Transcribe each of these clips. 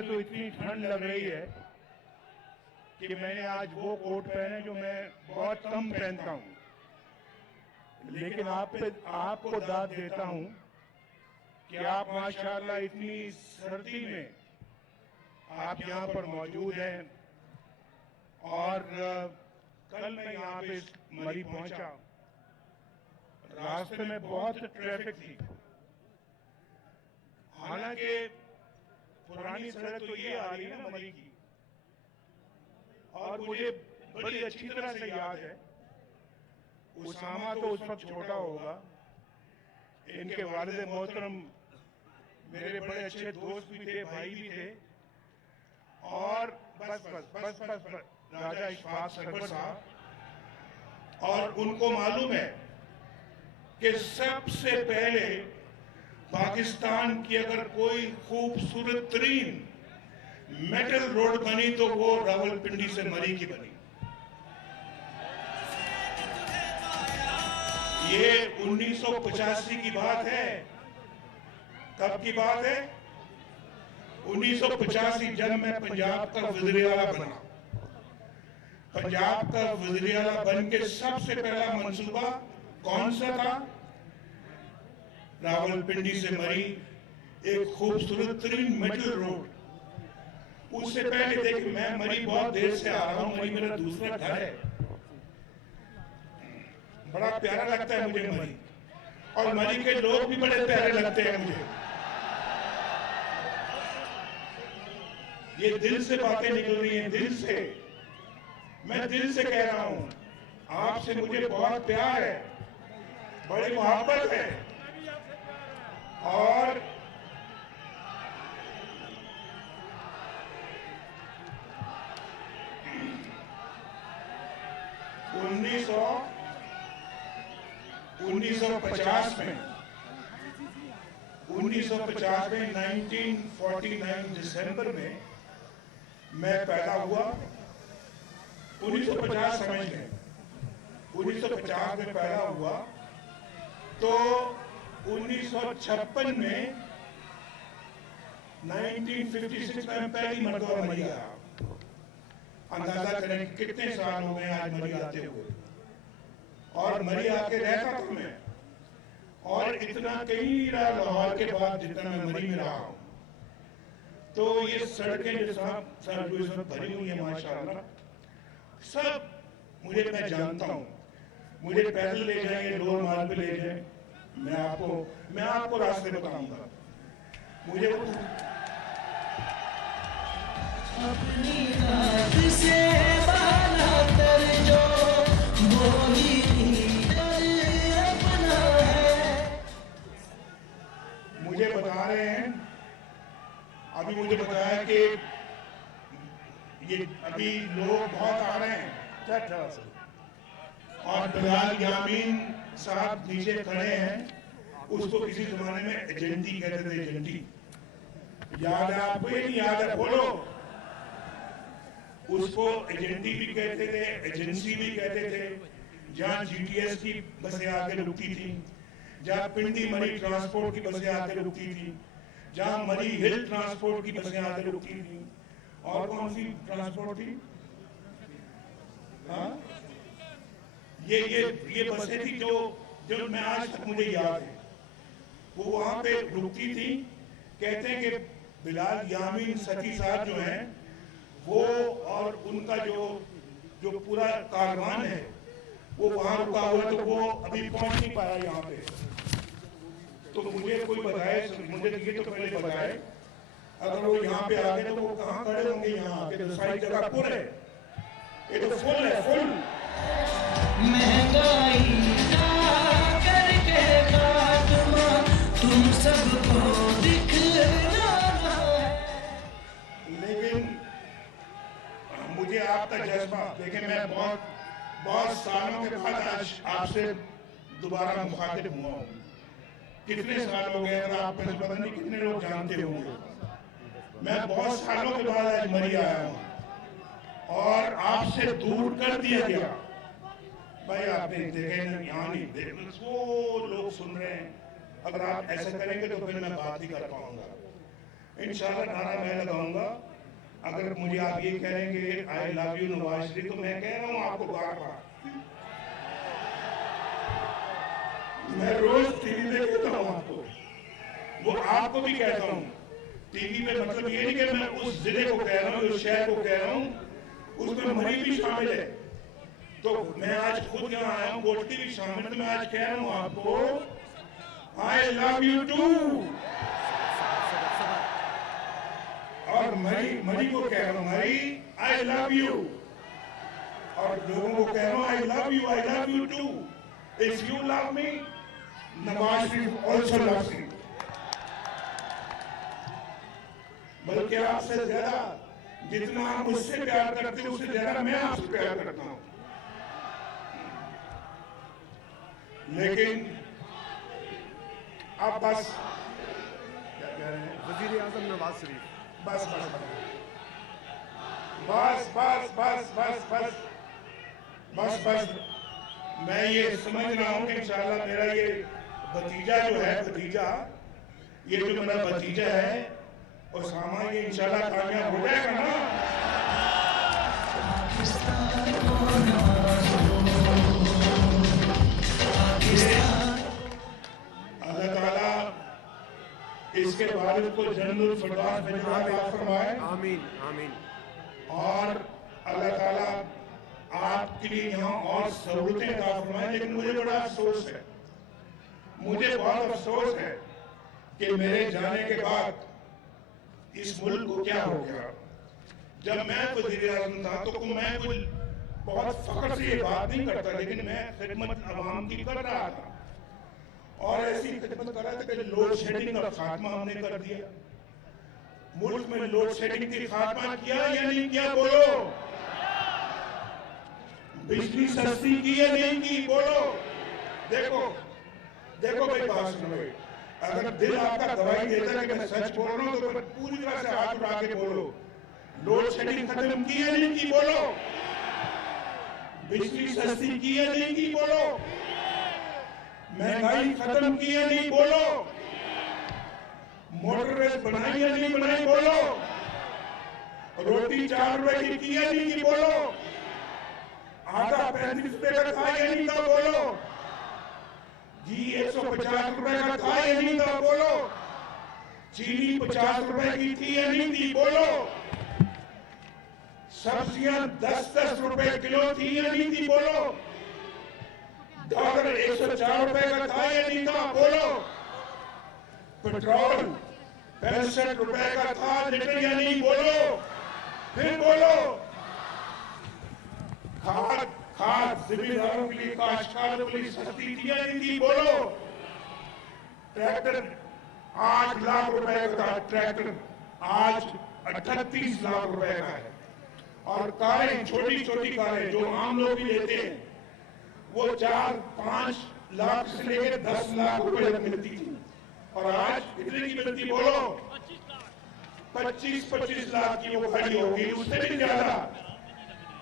मुझे तो इतनी ठंड लग रही है कि मैंने आज वो कोट पहने जो मैं बहुत कम पहनता हूँ, लेकिन आपको दाद देता हूँ कि आप माशाल्लाह इतनी सर्दी में आप यहाँ पर मौजूद हैं। और कल मैं यहाँ पे मरी पहुंचा, रास्ते में बहुत ट्रैफिक थी। हालांकि पुरानी सड़क तो ये आ रही है ना मरी की, और मुझे बड़ी अच्छी तरह से याद है, उसामा तो उस वक्त छोटा होगा, इनके वालिद मोहतरम मेरे बड़े अच्छे दोस्त भी थे, भाई भी थे, और बस राजा इशफाक सरवर साहब। और उनको मालूम है कि सबसे पहले पाकिस्तान की अगर कोई खूबसूरत तरीन मेटल रोड बनी तो वो रावलपिंडी से मरी की बनी। ये 1985 की बात है। कब की बात है? 1985, जब मैं पंजाब का वज़ीर-ए-आला बना। पंजाब का वज़ीर-ए-आला बन के सबसे पहला मंसूबा कौन सा था? रावलपिंडी से मरी एक खूबसूरत तरीन मेटल रोड। उससे पहले देखिए, मैं मरी बहुत देर से आ रहा हूं, मरी मेरा दूसरा घर है, बड़ा प्यारा लगता है मुझे मरी, और मरी के लोग भी बड़े प्यारे लगते हैं मुझे। ये दिल से बातें निकल रही हैं, दिल से। मैं दिल से कह रहा हूं, आपसे मुझे बहुत प्यार है, बड़ी मोहब्बत है। और उन्नीस सौ पचास में 1949 दिसंबर में मैं पैदा हुआ। 1950 समझ लें, 1950 में पैदा हुआ तो 1956 में 1956 में पहली मरतबा मरी आया। अंदाजा करें कितने साल हो गए आज मरी आते हुए। और मरी आके रहता था मैं, और इतना कहीं रहा लाहौर के बाद जितना मैं मरी में रहा हूं। तो ये सड़कें जो सब भरी हुई है माशाल्लाह, सब मैं जानता हूं। मुझे पैदल ले जाएंगे, लोअर माल पे ले जाए, मैं आपको रास्ते बताऊंगा। मुझे अपनी रात से बाला कर जो बोली अपना है। मुझे बता रहे हैं, अभी मुझे बताया कि ये अभी लोग बहुत आ रहे हैं, और बिलाल यामीन साहब नीचे खड़े हैं। उसको किसी जमाने में एजेंटी कहते थे, एजेंटी। याद है आपको? ये नहीं याद है? बोलो। उसको एजेंटी भी कहते थे, एजेंसी भी कहते थे। जहाँ जीटीएस की बसें आके रुकती थी, जहाँ पिंडी मरी ट्रांसपोर्ट की बसें आके रुकती थी, जहाँ मरी हिल ट्रांसपोर्ट की बसें आके रुकती थी, और कौन सी ट्रांसपोर्ट थी? हाँ, ये बसें थी जो मैं आज तक मुझे याद है। वो वहां पे रुकती थी। कहते हैं कि बिलाल यामीन सती साहब जो हैं वो, और उनका जो पूरा कारवान है वो वहां रुका हुआ, तो वो अभी पहुंच नहीं पाया यहाँ पे। तो मुझे कोई बताए, मुझे ये तो पहले बताए, अगर वो यहाँ पे आ गए तो वो कहाँ खड़े होंगे? यहाँ पे सारी जगह फुल है, ये तो फुल है, फुल। महंगाई करके खात्मा तुम सबको दिखलाना है। लेकिन मुझे आपका जज्बा देखें, मैं बहुत सालों के बाद आज आपसे दोबारा मुखातिब हुआ हूँ। कितने साल हो गए, अगर आप में पता नहीं कितने लोग जानते होंगे। मैं बहुत सालों के बाद आज मरी आया हूँ, और आपसे दूर कर दिया गया। भाई आपने देखे ना, यहाँ नहीं देख, वो लोग सुन रहे हैं। अगर आप ऐसा करेंगे तो फिर मैं बात नहीं कर पाऊंगा। इंशाल्लाह नारा मैं लगाऊंगा। अगर मुझे आप ये कहेंगे आई लव यू नवाज शरीफ, तो मैं कह रहा हूँ आपको बार बार, मैं रोज टीवी पे कहता हूँ आपको, वो आपको भी कहता हूँ टीवी पे। मतलब ये नहीं कि मैं उस जिले को कह रहा हूँ, उस शहर को कह रहा हूँ, उसमें मरी भी शामिल है। तो मैं आज खुद यहाँ आया हूँ, गोटी भी शामिल है, तो मैं आज कह रहा हूँ आपको आई लव यू टू। और मरी को कह रहा हूँ मरी आई लव यू, और लोगों को कह रहा हूँ I love you too. If you love me, Nawaz Sharif also loves you. बल्कि आपसे ज्यादा जितना आप मुझसे प्यार करते हो, उससे ज्यादा मैं आपसे प्यार करता हूं। लेकिन अब बस क्या कह रहे हैं, वजीर आजम नवाज शरीफ, बस बस बस बस बस बस बस बस बस मैं ये समझ रहा हूं कि इंशाल्लाह मेरा ये भतीजा जो है, ये जो मेरा भतीजा है उसामा, ये इंशाल्लाह कामयाब हो जाएगा ना। अल्लाह ताला इसके वालिद को जन्नतुल फिरदौस में जगह फरमाए, आमीन आमीन। और अल्लाह ताला आपके लिए यहाँ और सहूलतें अता फरमाए। लेकिन मुझे बड़ा अफसोस है, मुझे बहुत अफसोस है कि मेरे जाने के बाद इस मुल्क को क्या हो गया। जब मैं वज़ीर आज़म था तो मैं कुछ बहुत फख्र से ये बात नहीं करता, लेकिन मैं खिदमत अवाम की कर रहा था, और ऐसी खिदमत कर रहा था कि लोड शेडिंग का खात्मा हमने कर दिया। मुल्क में लोड शेडिंग की खात्मा किया या नहीं किया, बोलो। बिजली सस्ती की या नहीं की, बोलो। देखो देखो भाई, बात सुनो भाई, अगर दिल आपका गवाही देता है कि मैं सच बोल रहा हूं, तो फिर पूरी तरह से हाथ उठा के बोलो। लोड शेडिंग खत्म की या नहीं की, बोलो। बिजली सस्ती की या नहीं की, बोलो। महंगाई खत्म की या नहीं, बोलो। मोटर रेल बनाई या नहीं बनाई, बोलो। रोटी 4 रुपए की या नहीं की, बोलो। आटा 35 रुपए का था या नहीं था, बोलो। घी 150 रुपए का था या नहीं था, बोलो। चीनी 50 रुपए की थी या नहीं थी, बोलो। सब्जियां 10-10 रुपए किलो थी या नहीं थी, बोलो। डॉलर 104 रुपए का था या नहीं था, बोलो। पेट्रोल 65 रुपए का था लीटर या नहीं, बोलो। फिर बोलो। खाद जिम्मेदारों के लिए, काश्तकारों के लिए सस्ती थी या नहीं थी, बोलो। ट्रैक्टर 8 लाख रुपए का था, ट्रैक्टर आज 38 लाख रुपए का है। और कारें, छोटी छोटी कारें जो आम लोग भी लेते हैं, वो 4-5 लाख से लेकर 10 लाख रुपए तक मिलती थी, और आज कितने की मिलती, बोलो। 25-25 लाख की वो खड़ी होगी, उससे भी ज्यादा।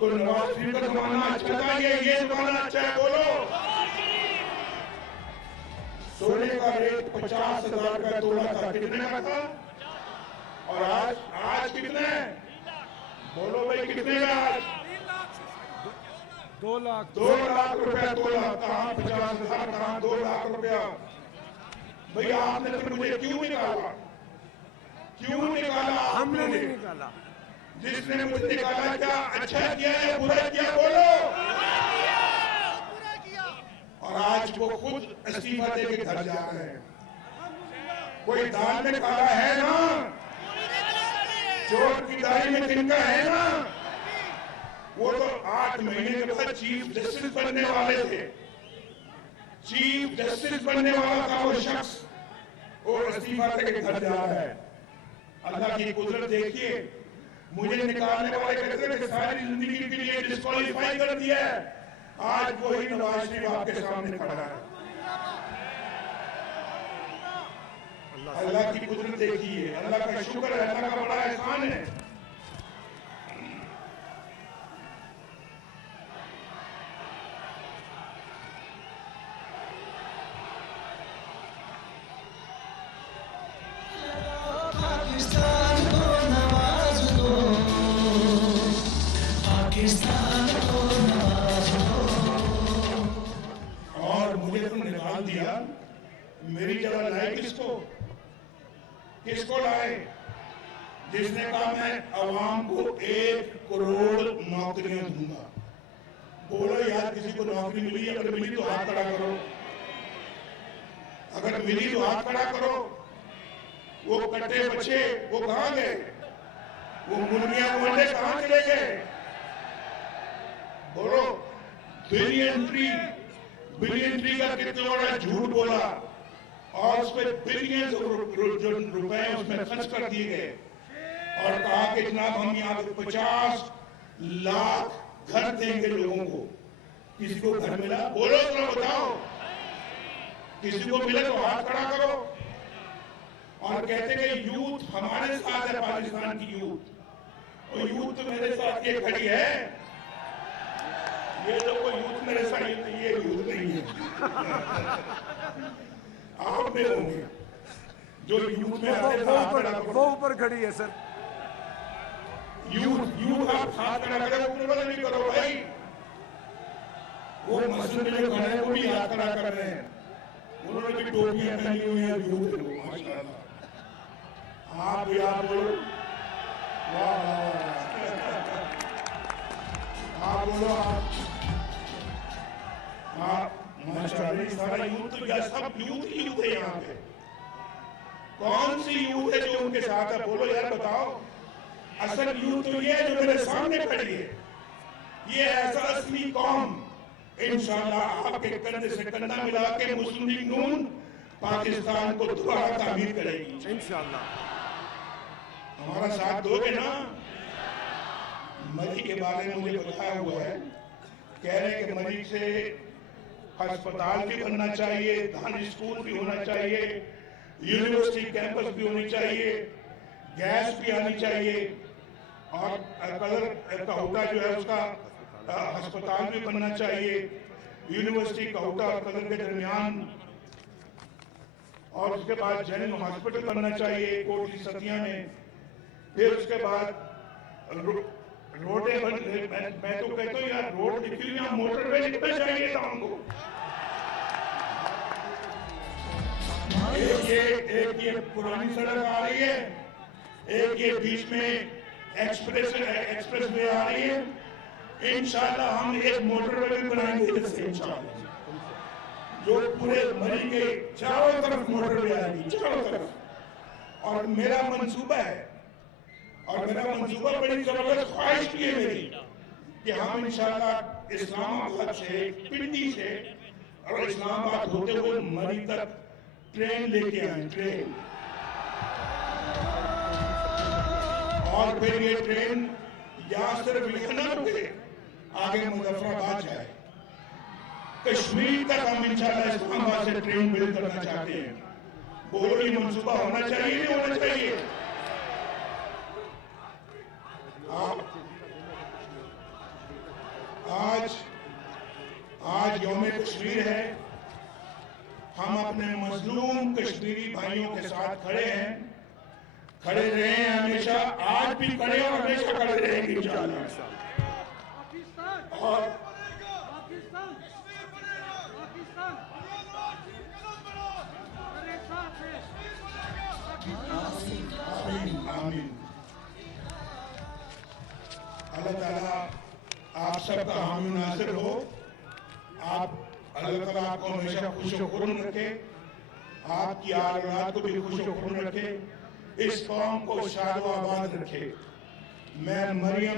तो नवाज शरीफ का जमाना अच्छा था, ये जमाना अच्छा है, बोलो। सोने का रेट 50,000 का तोला था, कितने का था, और आज कितना है, बोलो भाई, कितने का आज? 2 लाख 2 लाख रुपया तोला। कहाँ 50,000, कहाँ 2 लाख रुपया? भैया आपने फिर मुझे क्यों निकाला? क्यों निकाला? हमने नहीं निकाला। जिसने मुझे निकाला, क्या अच्छा किया या बुरा किया, बोलो। और आज वो खुद इस्तीफा देके घर जा रहे हैं। कोई दाल में काला है ना, चोर की दाढ़ी में तिनका है ना। वो तो 8 महीने के बाद चीफ जस्टिस बनने वाले थे। चीफ जस्टिस बनने वाला था वो शख्स, वो इस्तीफा देके घर जा रहा है। अल्लाह की कुदरत देखिए, मुझे निकालने वाले कहते थे सारी जिंदगी के लिए डिस्क्वालीफाई कर दिया है, आज वही नवाज शरीफ आपके सामने खड़ा है। अल्लाह की कुदरत देखिए, अल्लाह का शुक्र है, अल्लाह का बड़ा एहसान है। Pakistan लाई किसको? किसको लाए? जिसने कहा मैं अवाम को 1 करोड़ नौकरियां दूंगा। बोलो यार, किसी को नौकरी मिली? अगर मिली तो हाथ खड़ा करो। अगर मिली तो हाथ खड़ा करो। वो कट्टे बच्चे वो कहां गए? वो मुर्गियां को अंडे कहां चले गए? बोलो। बिलियन ट्री का कितने बड़ा झूठ बोला और उस पर बिलियन रुपए उसमें खर्च कर दिए गए और कहा कि जनाब हम यहाँ पे 50 लाख घर देंगे लोगों को। किसी को घर मिला? बोलो तो बताओ। किसी को मिले तो हाथ खड़ा करो। और कहते कि यूथ हमारे साथ है, पाकिस्तान की यूथ। और यूथ तो मेरे साथ ये खड़ी है। ये लोग यूथ मेरे साथ, ये यूथ नहीं है। आप में होंगे जो यूथ में आते हैं। वो ऊपर खड़ी है सर। यूथ आप हाथ खड़ा करें, ऊपर नहीं करो भाई। वो मस्जिद में खड़े हैं, वो भी हाथ खड़ा कर रहे हैं। उन्होंने भी टोपियां पहनी हुई है यूथ को, माशाल्लाह। आप यार बोलो वाह। आप बोलो आप माशाल्लाह। सारा यूथ तो या सब यूथ ही यूथ है यहाँ पे। कौन सी यूथ है जो उनके साथ है? बोलो यार बताओ। असल यूथ तो ये है जो मेरे सामने खड़ी है। ये ऐसा असली कौम इंशाअल्लाह आपके कंधे से कंधा मिला के मुस्लिम लीग नून पाकिस्तान को दोबारा तामीर करेगी इंशाअल्लाह। हमारा साथ दोगे ना? मरी के बारे में मुझे बताया हुआ है। कह रहे हैं कि मरी से अस्पताल भी बनना चाहिए, धानी स्कूल भी होना चाहिए, यूनिवर्सिटी कैंपस भी होनी चाहिए, गैस भी आनी चाहिए और कलर काउटा जो है उसका अस्पताल भी बनना चाहिए, यूनिवर्सिटी काउटा और कलर के दरमियान। और उसके बाद जैन हॉस्पिटल बनना चाहिए कोटली सतिया में। फिर उसके बाद रोडें बन। मैं तो कहता हूँ यार, रोड लिखी हुई मोटरवे लिखना चाहिए था हमको। एक ये पुरानी सड़क आ रही है, एक ये बीच में एक्सप्रेस वे आ रही है। इंशाल्लाह हम एक मोटरवे भी बनाएंगे इंशाल्लाह, जो पूरे मरी के चारों तरफ मोटरवे आएगी, चारों तरफ। और मेरा मंसूबा है, और मेरा मंसूबा बड़ी जबरदस्त ख्वाहिश की है मेरी, कि हम इंशाल्लाह इस्लामाबाद से, पिंडी से और इस्लामाबाद होते हुए मरी तक ट्रेन लेके आए, ट्रेन। और फिर ये ट्रेन यहां सिर्फ यहाँ न रुके, आगे मुजफ्फराबाद जाए, कश्मीर तक हम इंशाल्लाह इस्लामाबाद से ट्रेन बिल्ड करना चाहते हैं। बोलो ये मंसूबा होना चाहिए नहीं होना चाहिए? आज यौम कश्मीर है। हम अपने मजलूम कश्मीरी भाइयों के साथ खड़े हैं, खड़े रहे हैं हमेशा, आज भी खड़े और हमेशा खड़े रहेंगे इंशाअल्लाह। और आमीन। अल्लाह ताला आप सबका हामी नासिर हो। आप अल्लाह ताला आपको हमेशा खुश खुर्म रखे, आपकी औलाद को भी खुश खुर्म रखे, इस कौम को शाद आबाद रखे। मैं मरियम